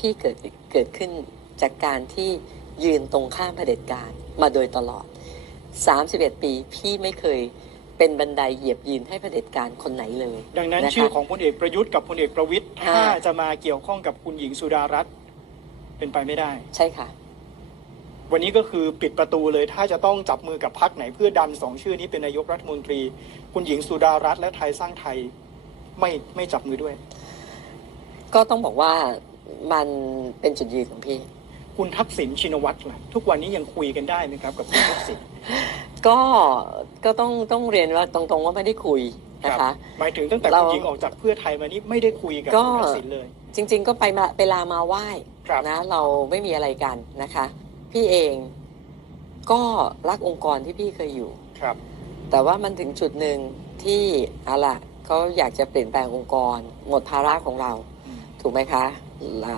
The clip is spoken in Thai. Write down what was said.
ที่เกิดเกิดขึ้นจากการที่ยืนตรงข้ามเผด็จการมาโดยตลอด 31 ปีพี่ไม่เคยเป็นบันไดเหยียบยืนให้เผด็จการคนไหนเลย ดังนั้นนะคะชื่อของพลเอกประยุทธ์กับพลเอกประวิตยค่ะถ้าจะมาเกี่ยวข้องกับคุณหญิงสุดารัตน์เป็นไปไม่ได้ ใช่ค่ะ วันนี้ก็คือปิดประตูเลยถ้าจะต้องจับมือกับพักไหนเพื่อดันสองชื่อนี้เป็นนายกรัฐมนตรี คุณหญิงสุดารัตน์และไทยสร้างไทยไม่ไม่จับมือด้วย ก็ต้องบอกว่า มันเป็นจุดยืนของพี่ คุณทักษิณชินวัตรล่ะทุกวันนี้ยังคุยกันได้ไหมครับกับคุณทักษิณก็ก็ต้องต้องเรียนว่าตรงๆว่าไม่ได้คุยนะคะ หมายถึงตั้งแต่เราคุณหญิงออกจากเพื่อไทยมานี้ไม่ได้คุยกับก็คุณทักษิณเลย จริง ๆ ก็ไปมาไปลามาไหว้ครับนะเราไม่มีอะไรกันนะคะ พี่เองก็รักองค์กรที่พี่เคยอยู่ครับ แต่ว่ามันถึงจุดหนึ่งที่เอาล่ะเขาอยากจะเปลี่ยนแปลงองค์กร หมดภาระของเราอืม ถูกไหมคะเรา